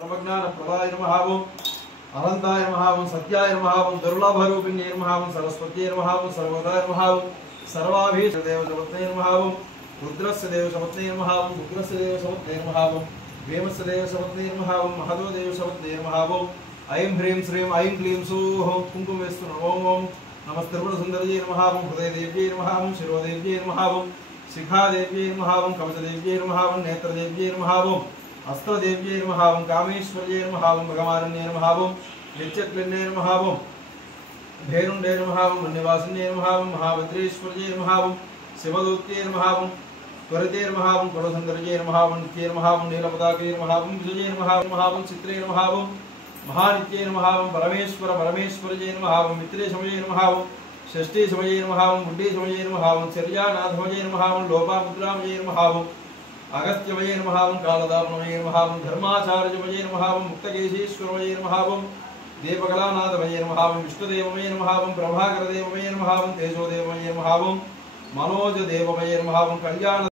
सर्वज्ञान प्रदाय नमः ओम अनंताय नमः ओम सत्याय नमः ओम दुर्लभ रूपिण्ये नमः ओम सरस्वत्यै नमः ओम सर्वदाय नमः ओम सर्वाभीष्ट देव समत्ने नमः ओम रुद्रस्य देव समत्ने नमः ओम उग्रस्य देव समत्ने नमः ओम वेमस्य देव समत्ने नमः ओम महदो देव समत्ने नमः ओम ऐं ह्रीं श्रीं ऐं क्लीं सौः कुंकुमेस्तु नमो ओम नमस्ते सुंदरये नमः ओम हृदय देव्यै नमः ओम शिरोदेव्यै नमः ओम शिखा देव्यै नमः ओम कवच देव्यै नमः ओम नेत्र देव्यै नमः ओम अस्त्रदेव्यै नमः ओम कामेश्वर्यै नमः ओम भगवान्यै नमः ओम नित्यक्लिन्यै नमः ओम भेरुण्डे नमः ओम मन्यवासिन्यै नमः ओम महाभद्रेश्वर्यै नमः ओम शिवदूत्यै नमः ओम त्वरिते नमः ओम कुलसुन्दर्यै नमः ओम नित्यै नमः ओम नीलपताकै नमः ओम विजये नमः ओम चित्रे नमः ओम महानित्यै नमः ओम परमेश्वर्यै नमः ओम मित्रेशमये नमः ओम षष्ठीशमये नमः ओम बुड्ढीशमये नमः ओम चर्यानाथमये नमः ओम लोपामुद्रामये नमः ओम अगस्त्यमये नमः ओम कालदामये नमः ओम धर्माचार्यमये नमः ओम मुक्तकेशीश्वरमये नमः ओम देवकलानाथमये नमः ओम विष्णुदेवमये नमः ओम प्रभाकरदेवमये नमः ओम तेजोदेवमये नमः ओम मनोजदेवमये नमः ओम कल्याण